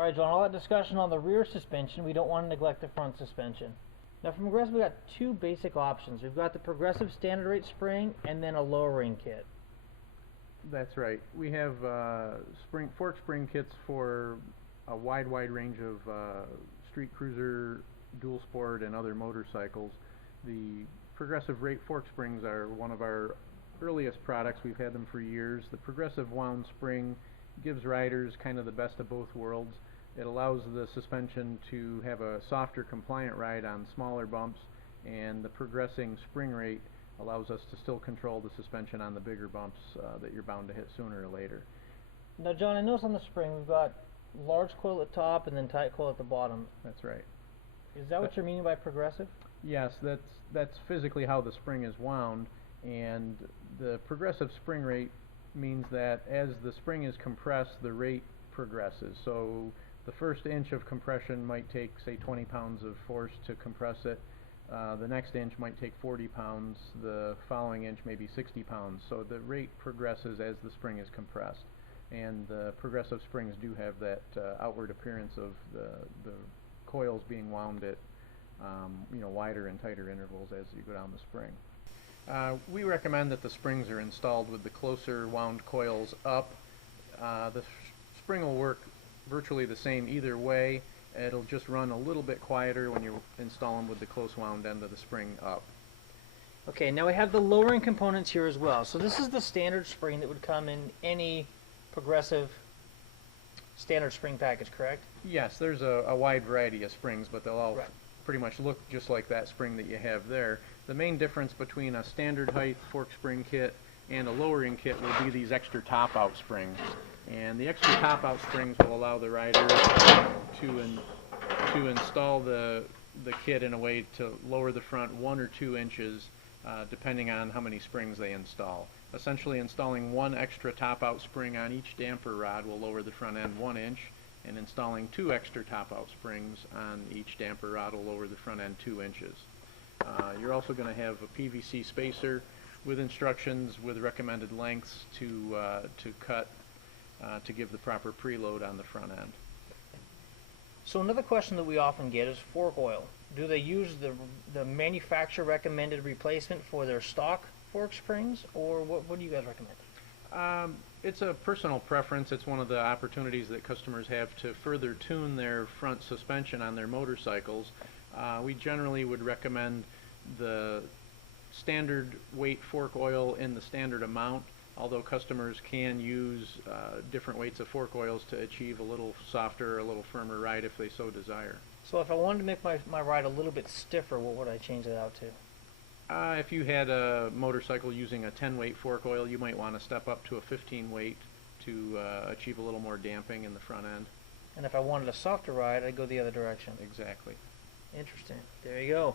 Alright, John, all that discussion on the rear suspension, we don't want to neglect the front suspension. Now from Progressive, we've got two basic options. We've got the Progressive standard rate spring and then a lowering kit. That's right. We have fork spring kits for a wide range of street cruiser, dual sport, and other motorcycles. The Progressive rate fork springs are one of our earliest products. We've had them for years. The Progressive wound spring gives riders kind of the best of both worlds. It allows the suspension to have a softer, compliant ride on smaller bumps, and the progressing spring rate allows us to still control the suspension on the bigger bumps that you're bound to hit sooner or later. Now, John, I notice on the spring we've got large coil at the top and then tight coil at the bottom. That's right. Is that what you're meaning by Progressive? Yes, that's physically how the spring is wound, and the progressive spring rate means that as the spring is compressed, the rate progresses. So the first inch of compression might take, say, 20 pounds of force to compress it. The next inch might take 40 pounds. The following inch maybe 60 pounds. So the rate progresses as the spring is compressed. And the progressive springs do have that outward appearance of the coils being wound at wider and tighter intervals as you go down the spring. We recommend that the springs are installed with the closer wound coils up. The spring will work virtually the same either way. It'll just run a little bit quieter when you install them with the close wound end of the spring up. Okay, now we have the lowering components here as well. So this is the standard spring that would come in any Progressive standard spring package, correct? Yes, there's a wide variety of springs, but they'll all Right. pretty much look just like that spring that you have there. The main difference between a standard height fork spring kit and a lowering kit will be these extra top out springs. And the extra top out springs will allow the rider to install the kit in a way to lower the front 1 or 2 inches depending on how many springs they install. Essentially, installing one extra top out spring on each damper rod will lower the front end 1 inch, and installing 2 extra top out springs on each damper rod will lower the front end 2 inches. You're also going to have a PVC spacer with instructions with recommended lengths to cut to give the proper preload on the front end. So another question that we often get is fork oil. Do they use the manufacturer recommended replacement for their stock fork springs, or what do you guys recommend? It's a personal preference. It's one of the opportunities that customers have to further tune their front suspension on their motorcycles. We generally would recommend the standard weight fork oil in the standard amount, although customers can use different weights of fork oils to achieve a little softer or a little firmer ride if they so desire. So if I wanted to make my ride a little bit stiffer, what would I change it out to? If you had a motorcycle using a 10 weight fork oil, you might want to step up to a 15 weight to achieve a little more damping in the front end. And if I wanted a softer ride, I'd go the other direction. Exactly. Interesting. There you go.